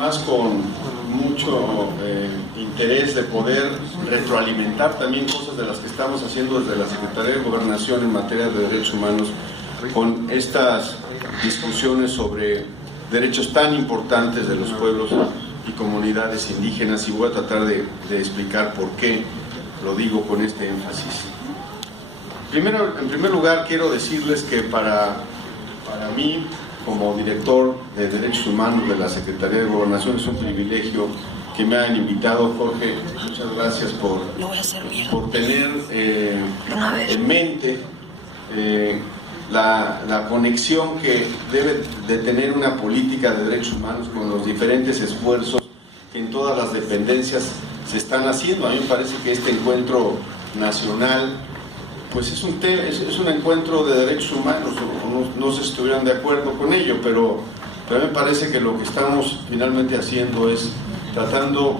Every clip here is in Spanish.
además con mucho interés de poder retroalimentar también cosas de las que estamos haciendo desde la Secretaría de Gobernación en materia de derechos humanos, con estas discusiones sobre derechos tan importantes de los pueblos y comunidades indígenas, y voy a tratar de explicar por qué lo digo con este énfasis. En primer lugar, quiero decirles que para mí, como director de Derechos Humanos de la Secretaría de Gobernación, es un privilegio que me hayan invitado. Jorge, muchas gracias por tener en mente la conexión que debe de tener una política de derechos humanos con los diferentes esfuerzos que en todas las dependencias se están haciendo. A mí me parece que este encuentro nacional pues es un encuentro de derechos humanos. No se estuvieran de acuerdo con ello, pero a mí me parece que lo que estamos finalmente haciendo es tratando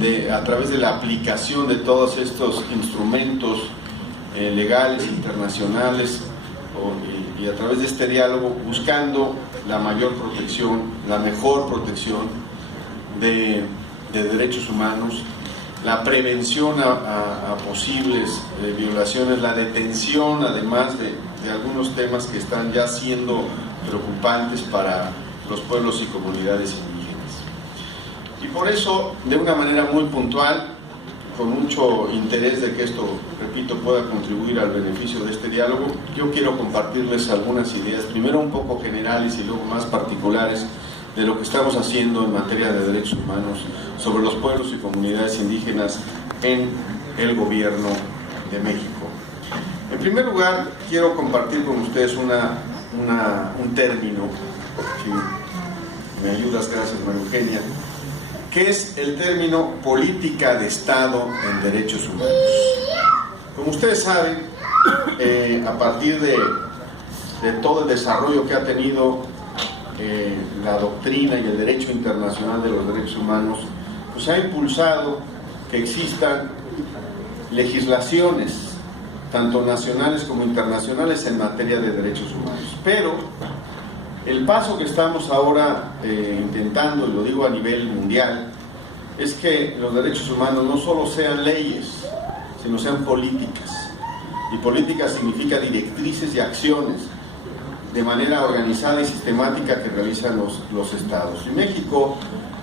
de, a través de la aplicación de todos estos instrumentos legales, internacionales, y a través de este diálogo, buscando la mayor protección, la mejor protección de derechos humanos, la prevención a posibles violaciones, la detención, además de algunos temas que están ya siendo preocupantes para los pueblos y comunidades indígenas. Y por eso, de una manera muy puntual, con mucho interés de que esto, repito, pueda contribuir al beneficio de este diálogo, yo quiero compartirles algunas ideas, primero un poco generales y luego más particulares, de lo que estamos haciendo en materia de derechos humanos sobre los pueblos y comunidades indígenas en el gobierno de México. En primer lugar, quiero compartir con ustedes un término, si me ayudas, gracias María Eugenia, que es el término política de Estado en derechos humanos. Como ustedes saben, a partir de todo el desarrollo que ha tenido la doctrina y el derecho internacional de los derechos humanos, pues ha impulsado que existan legislaciones, tanto nacionales como internacionales, en materia de derechos humanos. Pero el paso que estamos ahora intentando, y lo digo a nivel mundial, es que los derechos humanos no solo sean leyes, sino sean políticas. Y política significa directrices y acciones de manera organizada y sistemática que realizan los estados. Y México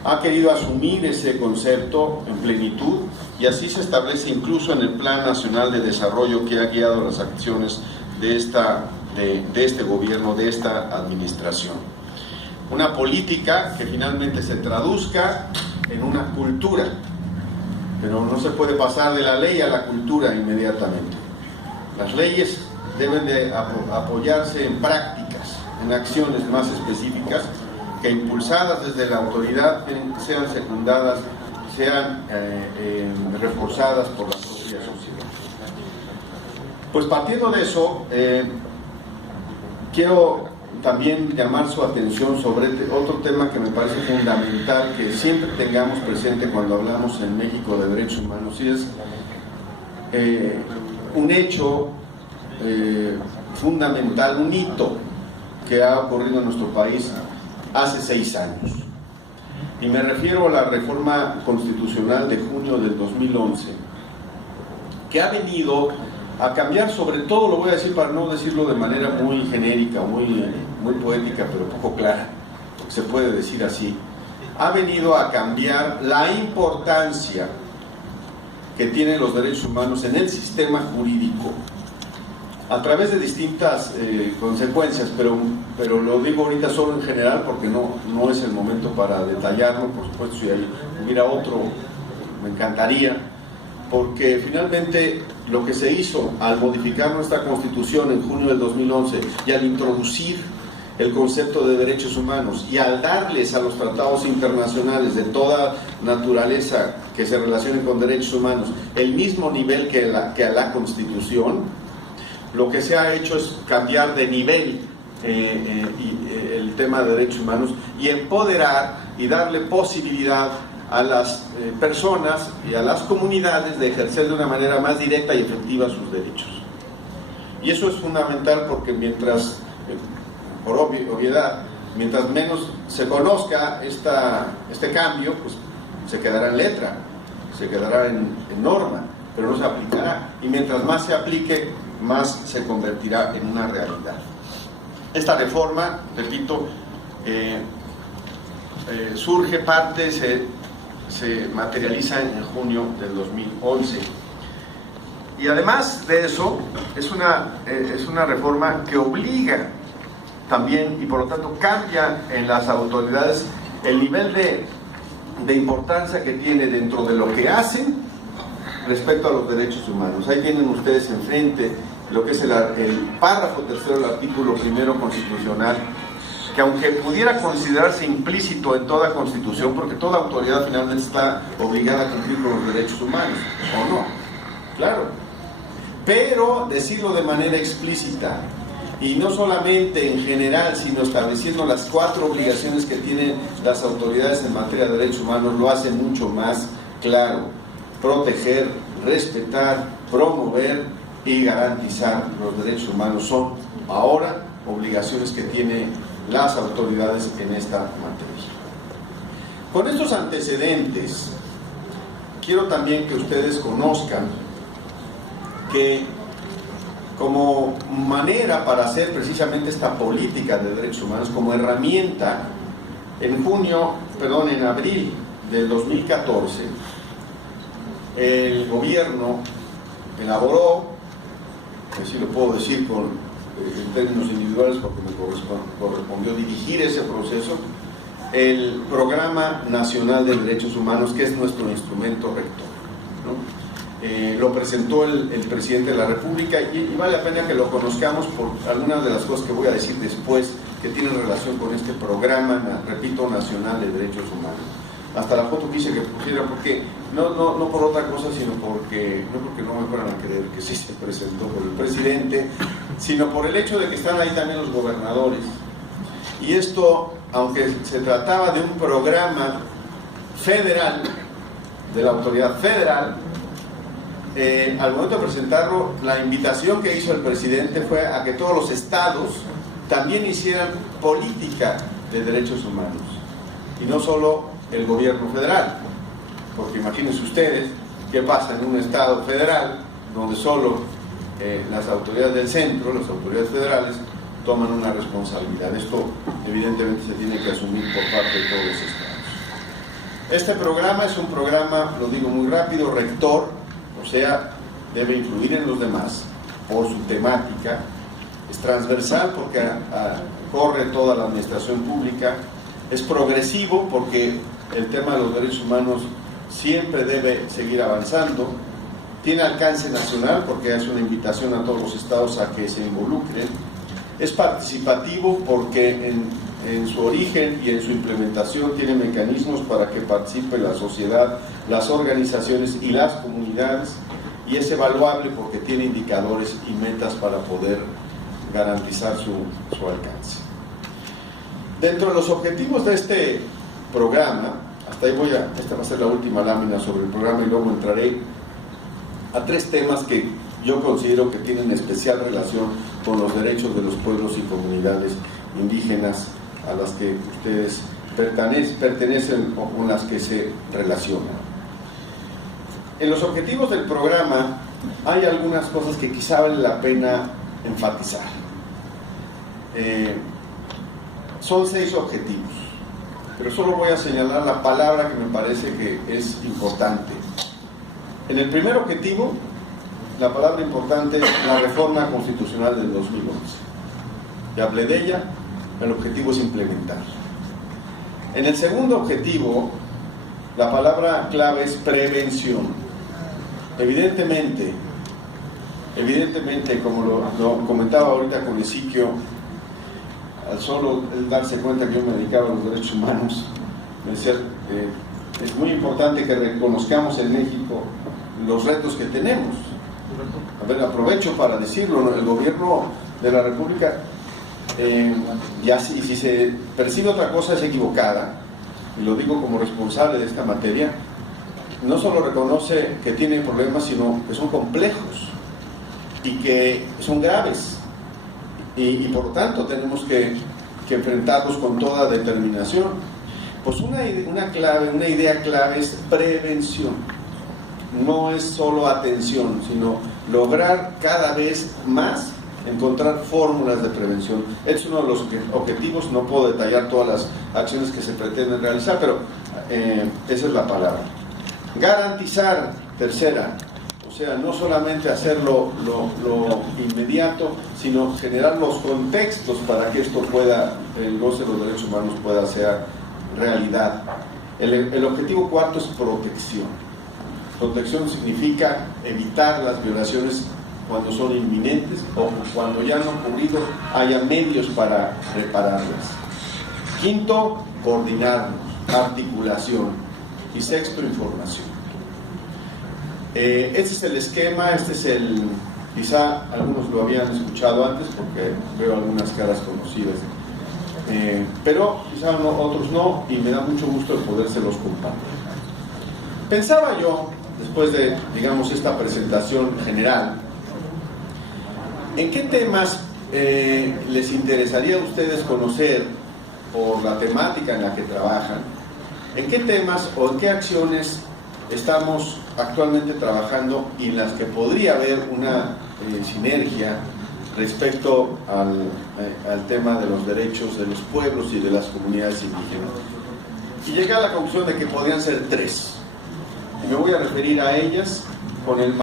ha querido asumir ese concepto en plenitud, y así se establece incluso en el Plan Nacional de Desarrollo que ha guiado las acciones de este gobierno, de esta administración. Una política que finalmente se traduzca en una cultura, pero no se puede pasar de la ley a la cultura inmediatamente. Las leyes deben de apoyarse en prácticas, en acciones más específicas, que impulsadas desde la autoridad sean secundadas, sean reforzadas por la propia sociedad. Pues partiendo de eso, quiero también llamar su atención sobre otro tema que me parece fundamental que siempre tengamos presente cuando hablamos en México de derechos humanos, y es un hecho fundamental, un hito que ha ocurrido en nuestro país hace 6 años. Y me refiero a la reforma constitucional de junio del 2011, que ha venido a cambiar, sobre todo, lo voy a decir para no decirlo de manera muy genérica, muy poética, pero poco clara, porque se puede decir así, ha venido a cambiar la importancia que tienen los derechos humanos en el sistema jurídico, a través de distintas consecuencias, pero lo digo ahorita solo en general porque no es el momento para detallarlo. Por supuesto, si hubiera otro, me encantaría, porque finalmente lo que se hizo al modificar nuestra Constitución en junio del 2011 y al introducir el concepto de derechos humanos y al darles a los tratados internacionales de toda naturaleza que se relacionen con derechos humanos el mismo nivel que a la Constitución, lo que se ha hecho es cambiar de nivel el tema de derechos humanos y empoderar y darle posibilidad a las personas y a las comunidades de ejercer de una manera más directa y efectiva sus derechos. Y eso es fundamental porque mientras, por obviedad, Mientras menos se conozca este cambio, pues se quedará en letra, se quedará en norma, pero no se aplicará. Y mientras más se aplique, más se convertirá en una realidad. Esta reforma, repito, surge parte, se materializa en junio del 2011. Y además de eso, es una reforma que obliga también, y por lo tanto cambia en las autoridades el nivel de importancia que tiene dentro de lo que hacen respecto a los derechos humanos. Ahí tienen ustedes enfrente lo que es el párrafo tercero del artículo primero constitucional, que aunque pudiera considerarse implícito en toda constitución, porque toda autoridad finalmente está obligada a cumplir con los derechos humanos, ¿o no? Claro. Pero decirlo de manera explícita, y no solamente en general, sino estableciendo las 4 obligaciones que tienen las autoridades en materia de derechos humanos, lo hace mucho más claro. Proteger, respetar, promover y garantizar los derechos humanos son ahora obligaciones que tienen las autoridades en esta materia. Con estos antecedentes, quiero también que ustedes conozcan que como manera para hacer precisamente esta política de derechos humanos, como herramienta, en abril del 2014, el gobierno elaboró, así lo puedo decir en términos individuales porque me correspondió dirigir ese proceso, el Programa Nacional de Derechos Humanos, que es nuestro instrumento rector, ¿no? Lo presentó el presidente de la República y vale la pena que lo conozcamos por algunas de las cosas que voy a decir después que tienen relación con este programa, repito, nacional de derechos humanos. Hasta la foto quise que pusiera, porque no por otra cosa, sino no porque no me fueran a creer que sí se presentó por el presidente, sino por el hecho de que están ahí también los gobernadores. Y esto, aunque se trataba de un programa federal, de la autoridad federal, al momento de presentarlo, la invitación que hizo el presidente fue a que todos los estados también hicieran política de derechos humanos, y no solo el gobierno federal, porque imagínense ustedes qué pasa en un estado federal donde solo las autoridades del centro, las autoridades federales, toman una responsabilidad. Esto evidentemente se tiene que asumir por parte de todos los estados. Este programa es un programa, lo digo muy rápido, rector, o sea, debe influir en los demás por su temática, es transversal porque corre toda la administración pública, es progresivo porque el tema de los derechos humanos siempre debe seguir avanzando, tiene alcance nacional porque es una invitación a todos los estados a que se involucren, es participativo porque en su origen y en su implementación tiene mecanismos para que participe la sociedad, las organizaciones y las comunidades, y es evaluable porque tiene indicadores y metas para poder garantizar su alcance. Dentro de los objetivos de este programa, hasta ahí esta va a ser la última lámina sobre el programa y luego entraré a 3 temas que yo considero que tienen especial relación con los derechos de los pueblos y comunidades indígenas a las que ustedes pertenecen o con las que se relacionan. En los objetivos del programa hay algunas cosas que quizá vale la pena enfatizar. Son 6 objetivos, pero solo voy a señalar la palabra que me parece que es importante. En el primer objetivo, la palabra importante es la reforma constitucional del 2011. Ya hablé de ella, el objetivo es implementar. En el segundo objetivo, la palabra clave es prevención. Evidentemente, como lo comentaba ahorita con Ezequiel, al solo darse cuenta que yo me dedicaba a los derechos humanos, me decía, es muy importante que reconozcamos en México los retos que tenemos. A ver, aprovecho para decirlo, ¿no? El gobierno de la República, si se percibe otra cosa es equivocada, y lo digo como responsable de esta materia, no solo reconoce que tiene problemas, sino que son complejos y que son graves, y por lo tanto tenemos que que enfrentarlos con toda determinación. Pues una idea clave es prevención. No es solo atención, sino lograr cada vez más encontrar fórmulas de prevención. Es uno de los objetivos. No puedo detallar todas las acciones que se pretenden realizar, pero esa es la palabra. Garantizar, tercera, o sea, no solamente hacerlo lo inmediato, sino generar los contextos para que esto pueda, el goce de los derechos humanos pueda ser realidad. El objetivo cuarto es protección. Protección significa evitar las violaciones cuando son inminentes o cuando ya han ocurrido, haya medios para repararlas. Quinto, coordinarnos, articulación. Y sexto, información. Este es el esquema, quizá algunos lo habían escuchado antes porque veo algunas caras conocidas, pero quizá otros no, y me da mucho gusto el podérselos compartir. Pensaba yo, después de, digamos, esta presentación general, ¿en qué temas les interesaría a ustedes conocer por la temática en la que trabajan? ¿En qué temas o en qué acciones estamos actualmente trabajando y en las que podría haber una sinergia respecto al tema de los derechos de los pueblos y de las comunidades indígenas? Y llegué a la conclusión de que podrían ser tres. Y me voy a referir a ellas con el